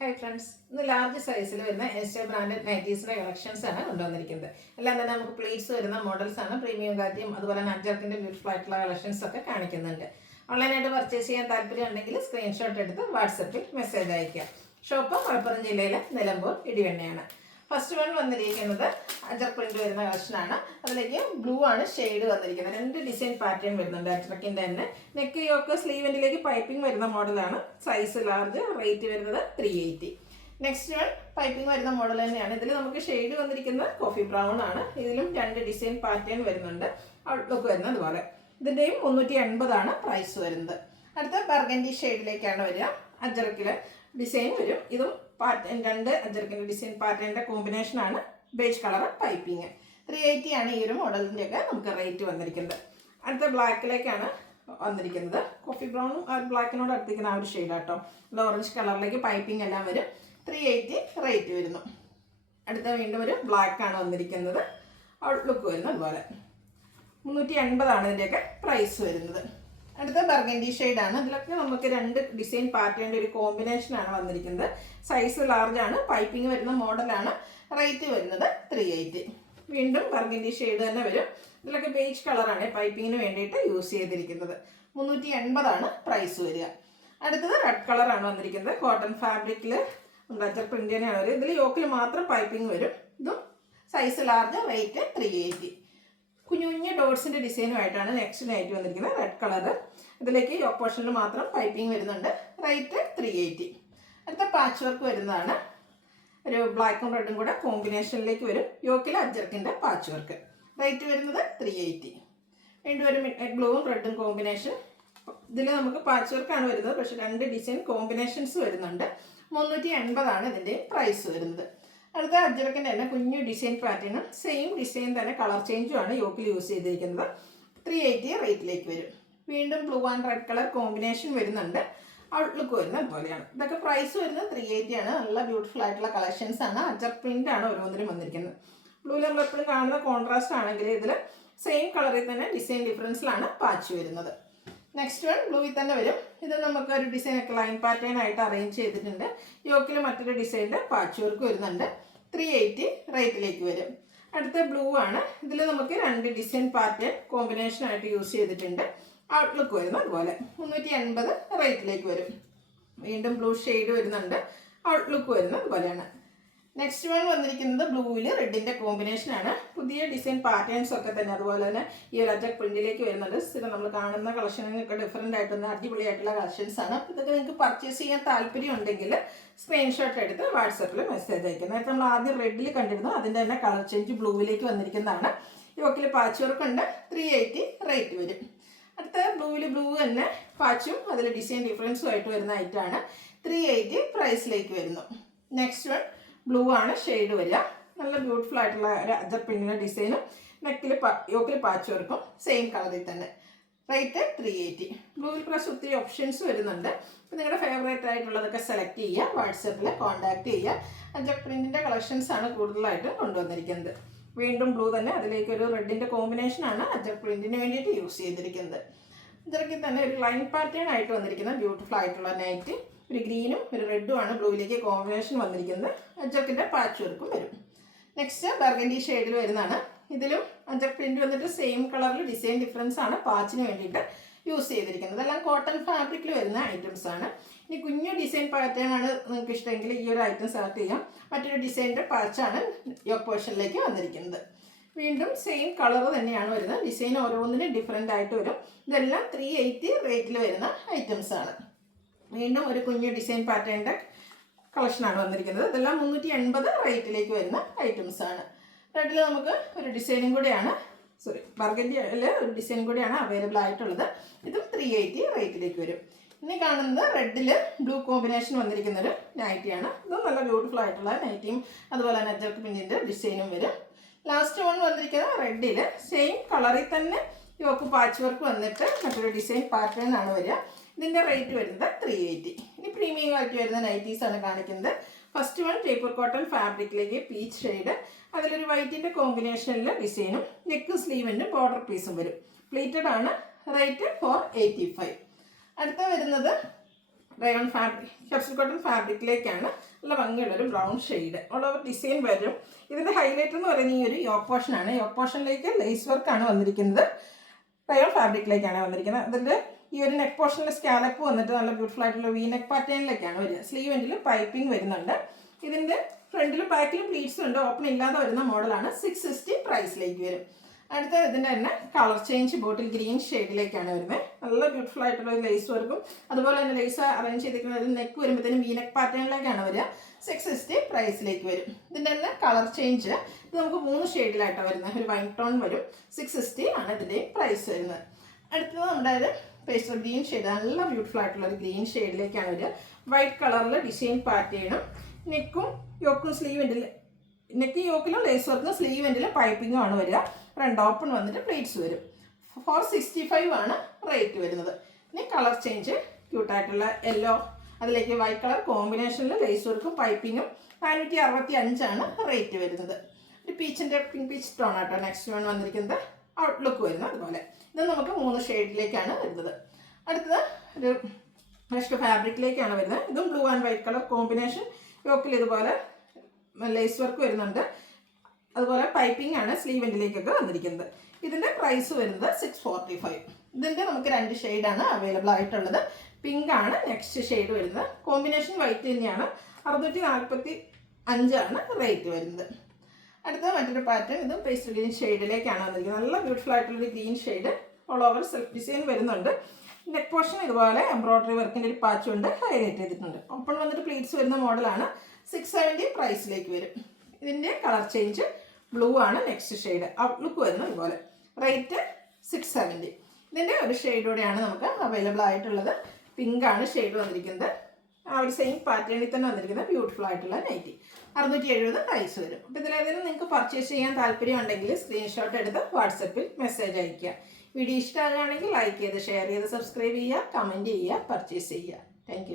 Hi friends, ഇന്ന് large സൈസിൽ വരുന്ന എസ്റ്റേ ബ്രാൻഡഡ് നൈറ്റീസിന്റെ കളക്ഷൻസ് ആണ് കൊണ്ടുവന്നിരിക്കുന്നത്. എല്ലാം തന്നെ നമുക്ക് പ്ലീറ്റ്സ് വരുന്ന മോഡൽസ് ആണ്. പ്രീമിയം കാറ്റിയും അതുപോലെ നട്ജർക്കിന്റെ ബ്യൂട്ടിഫുൾ ആയിട്ടുള്ള കളക്ഷൻസ് ഒക്കെ കാണിക്കുന്നുണ്ട്. ഓൺലൈനായിട്ട് പർച്ചേസ് ചെയ്യാൻ താല്പര്യം ഉണ്ടെങ്കിൽ സ്ക്രീൻഷോട്ട് എടുത്ത് വാട്സപ്പിൽ മെസ്സേജ് അയക്കുക. ഷോപ്പ് മലപ്പുറം ജില്ലയിലെ നിലമ്പൂർ ഇടിവെണ്ണയാണ്. ഫസ്റ്റ് വൺ വന്നിരിക്കുന്നത് അജർ പ്രിന്റ് വരുന്ന കളക്ഷനാണ്. അതിലേക്ക് ബ്ലൂ ആണ് ഷെയ്ഡ് വന്നിരിക്കുന്നത്. രണ്ട് ഡിസൈൻ പാറ്റേൺ വരുന്നുണ്ട് അജറക്കിന്റെ തന്നെ. നെക്ക് യോക്ക് സ്ലീവെന്റിലേക്ക് പൈപ്പിംഗ് വരുന്ന മോഡലാണ്. സൈസ് ലാർജ്, റേറ്റ് വരുന്നത് 380. നെക്സ്റ്റ് വൺ പൈപ്പിംഗ് വരുന്ന മോഡൽ തന്നെയാണ്. ഇതിൽ നമുക്ക് ഷെയ്ഡ് വന്നിരിക്കുന്നത് കോഫി ബ്രൗൺ ആണ്. ഇതിലും രണ്ട് ഡിസൈൻ പാറ്റേൺ വരുന്നുണ്ട്. ഔട്ട്ലുക്ക് വരുന്നത് അതുപോലെ. ഇതിന്റെയും 380 പ്രൈസ് വരുന്നത്. അടുത്ത ബർഗൻഡി ഷെയ്ഡിലേക്കാണ് വരിക. അജറക്കിലെ ഡിസൈൻ വരും. ഇതും പാറ്റേൺ രണ്ട് അജറക്കിന്റെ ഡിസൈൻ പാറ്റേണിന്റെ കോമ്പിനേഷൻ ആണ്. Beige colour piping. 380 ആണ് ഈ ഒരു മോഡലിന്റെ ഒക്കെ നമുക്ക് റേറ്റ് വന്നിരിക്കുന്നത്. അടുത്ത ബ്ലാക്കിലേക്കാണ് വന്നിരിക്കുന്നത്. കോഫി ബ്രൗണും ബ്ലാക്കിനോട് അടുത്തിരിക്കുന്ന ആ ഒരു ഷെയ്ഡാട്ടോ. ഇത് ഓറഞ്ച് കളറിലേക്ക് പൈപ്പിംഗ് എല്ലാം വരും. 380 റേറ്റ് വരുന്നു. അടുത്ത വീണ്ടും ഒരു ബ്ലാക്ക് ആണ് വന്നിരിക്കുന്നത്. ഔട്ട്ലുക്ക് വരുന്നത് അതുപോലെ. 380 ഇതിൻ്റെയൊക്കെ പ്രൈസ് വരുന്നത്. അടുത്ത ബർഗൻഡി ഷെയ്ഡാണ്. ഇതിലൊക്കെ നമുക്ക് രണ്ട് ഡിസൈൻ പാറ്റേണിൻ്റെ ഒരു കോമ്പിനേഷനാണ് വന്നിരിക്കുന്നത്. സൈസ് ലാർജ് ആണ്, പൈപ്പിംഗ് വരുന്ന മോഡലാണ്. റേറ്റ് വരുന്നത് 380. വീണ്ടും ബർഗൻഡി ഷെയ്ഡ് തന്നെ വരും. ഇതിലൊക്കെ ബേജ് കളറാണ് പൈപ്പിങ്ങിന് വേണ്ടിയിട്ട് യൂസ് ചെയ്തിരിക്കുന്നത്. 380 പ്രൈസ് വരിക. അടുത്തത് റെഡ് കളറാണ് വന്നിരിക്കുന്നത്. കോട്ടൺ ഫാബ്രിക്കിൽ അജർ പ്രിന്റിനാണ് വരും. ഇതിൽ യോക്കിൽ മാത്രം പൈപ്പിംഗ് വരും. ഇതും സൈസ് ലാർജ്, റേറ്റ് 380. കുഞ്ഞു കുഞ്ഞു ഡോട്ട്സിൻ്റെ ഡിസൈനുമായിട്ടാണ് നെക്സ്റ്റ് നൈറ്റ് വന്നിരിക്കുന്നത്. Red colour. ഇതിലേക്ക് യോക്ക് പോർഷനിൽ മാത്രം പൈപ്പിംഗ് വരുന്നുണ്ട്. റേറ്റ് 380. അടുത്ത പാച്ച് വർക്ക് വരുന്നതാണ്. ഒരു ബ്ലാക്കും റെഡും കൂടെ കോമ്പിനേഷനിലേക്ക് വരും. യോക്കിൽ അജർക്കിൻ്റെ പാച്ച് വർക്ക്. റേറ്റ് വരുന്നത് 380. വീണ്ടും ഒരു മിഡ് നൈറ്റ് ബ്ലൂവും റെഡും കോമ്പിനേഷൻ. ഇതിൽ നമുക്ക് പാച്ച് വർക്കാണ് വരുന്നത്, പക്ഷെ രണ്ട് ഡിസൈൻ കോമ്പിനേഷൻസ് വരുന്നുണ്ട്. 380 ഇതിൻ്റെ പ്രൈസ് വരുന്നത്. അടുത്ത അജറക്കിൻ്റെ തന്നെ കുഞ്ഞു ഡിസൈൻ പാറ്റേണും സെയിം ഡിസൈൻ തന്നെ കളർ ചേഞ്ചും ആണ് യോക്കിൽ യൂസ് ചെയ്തിരിക്കുന്നത്. 380 റേറ്റിലേക്ക് വരും. വീണ്ടും blue and red colour combination വരുന്നുണ്ട്. ഔട്ട്ലുക്ക് വരുന്നത് അതുപോലെയാണ്. ഇതൊക്കെ പ്രൈസ് വരുന്നത് 380 ആണ്. നല്ല ബ്യൂട്ടിഫുൾ ആയിട്ടുള്ള കളക്ഷൻസ് ആണ്. അജർ പ്രിന്റ് ആണ് ഓരോന്നിലും വന്നിരിക്കുന്നത്. ബ്ലൂവിൽ നമ്മൾ എപ്പോഴും കാണുന്ന കോൺട്രാസ്റ്റ് ആണെങ്കിൽ ഇതിൽ സെയിം കളറിൽ തന്നെ ഡിസൈൻ ഡിഫറൻസിലാണ് പാച്ച് വരുന്നത്. നെക്സ്റ്റ് വൺ ബ്ലൂവിൽ തന്നെ വരും. ഇത് നമുക്ക് ഒരു ഡിസൈൻ ഒക്കെ ലൈൻ പാറ്റേൺ ആയിട്ട് അറേഞ്ച് ചെയ്തിട്ടുണ്ട്. യോക്കിൽ മറ്റൊരു ഡിസൈനിൻ്റെ പാച്ച് വർക്ക് വരുന്നുണ്ട്. 380 റേറ്റിലേക്ക് വരും. അടുത്ത ബ്ലൂ ആണ്. ഇതിൽ നമുക്ക് രണ്ട് ഡിസൈൻ പാറ്റേൺ കോമ്പിനേഷൻ ആയിട്ട് യൂസ് ചെയ്തിട്ടുണ്ട്. ഔട്ട്ലുക്ക് വരുന്നത് അതുപോലെ. 380 റേറ്റിലേക്ക് വരും. വീണ്ടും ബ്ലൂ ഷെയ്ഡ് വരുന്നുണ്ട്. ഔട്ട്ലുക്ക് വരുന്നത് അതുപോലെയാണ്. നെക്സ്റ്റ് വൺ വന്നിരിക്കുന്നത് ബ്ലൂവിൽ റെഡിൻ്റെ കോമ്പിനേഷനാണ്. പുതിയ ഡിസൈൻ പാറ്റേൺസ് ഒക്കെ തന്നെ അതുപോലെ തന്നെ ഈ ഒരു അജർ പ്രിന്റിലേക്ക് വരുന്നുണ്ട്. സ്ഥിരം നമ്മൾ കാണുന്ന കളക്ഷനൊക്കെ ഡിഫറെൻ്റ് ആയിട്ടുള്ള അടിപൊളിയായിട്ടുള്ള കളക്ഷൻസ് ആണ്. അപ്പോൾ ഇതൊക്കെ നിങ്ങൾക്ക് പർച്ചേസ് ചെയ്യാൻ താല്പര്യം ഉണ്ടെങ്കിൽ സ്ക്രീൻഷോട്ട് എടുത്ത് വാട്സപ്പിൽ മെസ്സേജ് അയക്കുക. നേരത്തെ നമ്മൾ ആദ്യം റെഡിൽ കണ്ടിരുന്നു, അതിൻ്റെ തന്നെ കളർ ചേഞ്ച് ബ്ലൂവിലേക്ക് വന്നിരിക്കുന്നതാണ്. യോക്കിൽ പാച്ച് വർക്ക് ഉണ്ട്. 380 റേറ്റ് വരും. അടുത്ത ബ്ലൂവിൽ ബ്ലൂ തന്നെ പാച്ചും അതിൽ ഡിസൈൻ ഡിഫറൻസും ആയിട്ട് വരുന്ന ഐറ്റമാണ്. 380 പ്രൈസിലേക്ക് വരുന്നു. നെക്സ്റ്റ് വൺ ബ്ലൂ ആണ് ഷെയ്ഡ് വരിക. നല്ല ബ്യൂട്ടിഫുൾ ആയിട്ടുള്ള ഒരു അജർ പ്രിന്റിൻ്റെ ഡിസൈനും നെക്കിൽ യോക്കിൽ പാച്ച് വർക്കും സെയിം കളറിൽ തന്നെ. റേറ്റ് 380. ബ്ലൂവിൽ പ്ലസ് ഒത്തിരി ഓപ്ഷൻസ് വരുന്നുണ്ട്. അപ്പോൾ നിങ്ങളുടെ ഫേവറേറ്റ് ആയിട്ടുള്ളതൊക്കെ സെലക്ട് ചെയ്യുക. വാട്സപ്പിൽ കോൺടാക്ട് ചെയ്യുക. അജർ പ്രിന്റിൻ്റെ കളക്ഷൻസ് ആണ് കൂടുതലായിട്ട് കൊണ്ടുവന്നിരിക്കുന്നത്. വീണ്ടും ബ്ലൂ തന്നെ. അതിലേക്ക് ഒരു റെഡിൻ്റെ കോമ്പിനേഷനാണ് അജർ പ്രിന്റിന് വേണ്ടിയിട്ട് യൂസ് ചെയ്തിരിക്കുന്നത്. ഇതൊക്കെ തന്നെ ഒരു ലൈൻ പാറ്റേൺ ആയിട്ട് വന്നിരിക്കുന്ന ബ്യൂട്ടിഫുൾ ആയിട്ടുള്ള നൈറ്റ്. ഒരു ഗ്രീനും ഒരു റെഡും ആണ് ബ്ലൂവിലേക്ക് കോമ്പിനേഷൻ വന്നിരിക്കുന്നത്. അജർക്കിൻ്റെ പാച്ച് വർക്കും വരും. നെക്സ്റ്റ് ബർഗൻഡി ഷെയ്ഡിൽ വരുന്നതാണ്. ഇതിലും അജർ പ്രിന്റ് വന്നിട്ട് സെയിം കളറിൽ ഡിസൈൻ ഡിഫറൻസ് ആണ് പാച്ചിന് വേണ്ടിയിട്ട് യൂസ് ചെയ്തിരിക്കുന്നത്. എല്ലാം കോട്ടൺ ഫാബ്രിക്കിൽ വരുന്ന ഐറ്റംസ് ആണ്. ഇനി കുഞ്ഞു ഡിസൈൻ പാറ്റേൺ ആണ് നിങ്ങൾക്ക് ഇഷ്ടമെങ്കിൽ ഈ ഒരു ഐറ്റം സെലക്ട് ചെയ്യാം. മറ്റൊരു ഡിസൈനിൻ്റെ പാച്ചാണ് യോക്ക് പോർഷനിലേക്ക് വന്നിരിക്കുന്നത്. വീണ്ടും സെയിം കളർ തന്നെയാണ് വരുന്നത്. ഡിസൈൻ ഓരോന്നിനും ഡിഫറെൻ്റ് ആയിട്ട് വരും. ഇതെല്ലാം 380 റേറ്റിൽ വരുന്ന ഐറ്റംസ് ആണ്. വീണ്ടും ഒരു കുഞ്ഞു ഡിസൈൻ പാറ്റേണിൻ്റെ കളക്ഷനാണ് വന്നിരിക്കുന്നത്. ഇതെല്ലാം 380 റേറ്റിലേക്ക് വരുന്ന ഐറ്റംസ് ആണ്. റെഡിൽ നമുക്ക് ഒരു ഡിസൈനും കൂടിയാണ്, ബർഗൻഡിയിൽ ഒരു ഡിസൈൻ കൂടിയാണ് അവൈലബിൾ ആയിട്ടുള്ളത്. ഇതും 380 റേറ്റിലേക്ക് വരും. ഇനി കാണുന്നത് റെഡിൽ ബ്ലൂ കോമ്പിനേഷൻ വന്നിരിക്കുന്നൊരു നൈറ്റിയാണ്. ഇതും നല്ല ബ്യൂട്ടിഫുൾ ആയിട്ടുള്ള നൈറ്റിയും അതുപോലെ തന്നെ അജർക്ക് പ്രിന്റിൻ്റെ ഡിസൈനും വരും. ലാസ്റ്റ് വൺ വന്നിരിക്കുന്നത് റെഡിൽ സെയിം കളറിൽ തന്നെ യോക്ക് പാച്ച് വർക്ക് വന്നിട്ട് മറ്റൊരു ഡിസൈൻ പാറ്റേൺ ആണ് വരിക. ഇതിൻ്റെ റേറ്റ് വരുന്നത് 380. ഇനി പ്രീമിയം ആയിട്ട് വരുന്ന നൈറ്റീസാണ് കാണിക്കുന്നത്. ഫസ്റ്റ് വൺ പേപ്പർ കോട്ടൺ ഫാബ്രിക്കിലേക്ക് പീച്ച് ഷെയ്ഡ്. അതിലൊരു വൈറ്റിൻ്റെ കോമ്പിനേഷനിൽ ഡിസൈനും നെക്ക് സ്ലീവിൻ്റെ ബോർഡർ പീസും വരും. പ്ലീറ്റഡ് ആണ്. റേറ്റ് 485. അടുത്ത വരുന്നത് റയോൺ ഫാബ്രിക്, കപ്സിൽ കോട്ടൺ ഫാബ്രിക്കിലേക്കാണ്. നല്ല ഭംഗിയുള്ളൊരു brown shade all over design വരും. ഇതിൻ്റെ ഹൈലൈറ്റ് എന്ന് പറയുന്നത് ഈ ഒരു യോക്ക് പോർഷനാണ്. യോക്ക് പോർഷനിലേക്ക് ലേസ് വർക്കാണ് വന്നിരിക്കുന്നത്. റയോൺ ഫാബ്രിക്കിലേക്കാണ് വന്നിരിക്കുന്നത്. അതിൻ്റെ ഈ ഒരു നെക്ക് പോർഷനിൽ സ്കാലപ്പ് വന്നിട്ട് നല്ല ബ്യൂട്ടിഫുൾ ആയിട്ടുള്ള വി നെക്ക് പാറ്റേണിലേക്കാണ് വരിക. സ്ലീവ് എൻഡിൽ പൈപ്പിംഗ് വരുന്നുണ്ട്. ഇതിൻ്റെ ഫ്രണ്ടിലും ബാക്കിലും പ്ലീറ്റ്സ് ഉണ്ട്. ഓപ്പൺ ഇല്ലാതെ വരുന്ന മോഡലാണ്. 660 പ്രൈസിലേക്ക് വരും. അടുത്ത ഇതിൻ്റെ തന്നെ കളർ ചേഞ്ച് ബോട്ടിൽ ഗ്രീൻ ഷെയ്ഡിലേക്കാണ് വരുന്നത്. നല്ല ബ്യൂട്ടിഫുൾ ആയിട്ടുള്ള ലേസ് വർക്കും അതുപോലെ തന്നെ ലേസ് അറേഞ്ച് ചെയ്തിരിക്കുന്നത് നെക്ക് വരുമ്പോഴത്തേനും വി നെക്ക് പാറ്റേണിലേക്കാണ് വരിക. 660 പ്രൈസിലേക്ക് വരും. ഇതിൻ്റെ തന്നെ കളർ ചേഞ്ച് ഇത് നമുക്ക് 3 ഷെയ്ഡിലായിട്ടാണ് വരുന്നത്. ഒരു വൈറ്റ് ടോൺ വരും. 660 ആണ് ഇതിൻ്റെയും പ്രൈസ് വരുന്നത്. അടുത്തത് നമ്മുടെ ഒരു പേസ്റ്റൽ ഗ്രീൻ ഷെയ്ഡ്, നല്ല ബ്യൂട്ടിഫുൾ ആയിട്ടുള്ള ഒരു ഗ്രീൻ ഷെയ്ഡിലേക്കാണ് വരിക. വൈറ്റ് കളറിൽ ഡിസൈൻ പാറ്റേണും നെക്കും യോക്കും സ്ലീവ് എൻഡിൽ നെക്ക് യോക്കിലും ലേസ് വർക്കും സ്ലീവ് എൻഡിലും പൈപ്പിങ്ങും ആണ് വരിക. ഫ്രണ്ട് ഓപ്പൺ വന്നിട്ട് പ്ലീറ്റ്സ് വരും. 465 ആണ് റേറ്റ് വരുന്നത്. ഇനി കളർ ചേഞ്ച് ക്യൂട്ടായിട്ടുള്ള യെല്ലോ അതിലേക്ക് വൈറ്റ് കളർ കോമ്പിനേഷനിൽ ലേസ് വർക്കും പൈപ്പിങ്ങും 465 ആണ് റേറ്റ് വരുന്നത്. ഒരു പീച്ചിൻ്റെ പിങ്ക് പീച്ച് ടോൺ ആട്ടോ നെക്സ്റ്റ് വൺ വന്നിരിക്കുന്നത്. ഔട്ട്ലുക്ക് വരുന്നത് അതുപോലെ. ഇത് നമുക്ക് 3 ഷെയ്ഡിലേക്കാണ് വരുന്നത്. അടുത്തത് ഒരു നെക്സ്റ്റ് ഫാബ്രിക്കിലേക്കാണ് വരുന്നത്. ഇതും blue and white colour combination. യോക്കിൽ ഇതുപോലെ ലേസ് വർക്ക് വരുന്നുണ്ട്. അതുപോലെ പൈപ്പിംഗ് ആണ് സ്ലീവ് എൻഡിലേക്കൊക്കെ വന്നിരിക്കുന്നത്. ഇതിൻ്റെ പ്രൈസ് വരുന്നത് 645. ഇതിൻ്റെ നമുക്ക് 2 ഷെയ്ഡാണ് അവൈലബിൾ ആയിട്ടുള്ളത്. പിങ്ക് ആണ് നെക്സ്റ്റ് ഷെയ്ഡ് വരുന്നത്. കോമ്പിനേഷൻ വൈറ്റ് തന്നെയാണ്. 645 ആണ് റേറ്റ് വരുന്നത്. അടുത്ത മറ്റൊരു പാറ്റേൺ, ഇതും പേസ്റ്റൽ ഗ്രീൻ ഷെയ്ഡിലേക്കാണ് വന്നിരിക്കുന്നത്. നല്ല ബ്യൂട്ടിഫുൾ ആയിട്ടുള്ളൊരു green shade all over self design വരുന്നുണ്ട്. നെക്ക് പോർഷൻ ഇതുപോലെ എംബ്രോയ്ഡറി വർക്കിൻ്റെ ഒരു പാച്ച് കൊണ്ട് ഹൈലൈറ്റ് ചെയ്തിട്ടുണ്ട്. ഓപ്പൺ വന്നിട്ട് പ്ലീറ്റ്സ് വരുന്ന മോഡലാണ്. 670 പ്രൈസിലേക്ക് വരും. ഇതിൻ്റെ കളർ ചേഞ്ച് ബ്ലൂ ആണ് നെക്സ്റ്റ് ഷെയ്ഡ്. ഔട്ട്ലുക്ക് വരുന്നത് ഇതുപോലെ. റേറ്റ് 670. ഇതിൻ്റെ ഒരു ഷെയ്ഡോടെയാണ് നമുക്ക് അവൈലബിൾ ആയിട്ടുള്ളത്. പിങ്ക് ആണ് ഷെയ്ഡ് വന്നിരിക്കുന്നത്. ആ ഒരു സെയിം പാറ്റേണിൽ തന്നെ വന്നിരിക്കുന്നത് ബ്യൂട്ടിഫുൾ ആയിട്ടുള്ള നൈറ്റി. 670 പ്രൈസ് വരും. അപ്പോൾ ഇതിലേതെങ്കിലും നിങ്ങൾക്ക് പർച്ചേസ് ചെയ്യാൻ താല്പര്യമുണ്ടെങ്കിൽ സ്ക്രീൻഷോട്ട് എടുത്ത് വാട്സപ്പിൽ മെസ്സേജ് അയയ്ക്കുക. വീഡിയോ ഇഷ്ടമാകുകയാണെങ്കിൽ ലൈക്ക് ചെയ്ത് ഷെയർ ചെയ്ത് സബ്സ്ക്രൈബ് ചെയ്യുക, കമൻറ്റ് ചെയ്യുക, പർച്ചേസ് ചെയ്യുക. താങ്ക്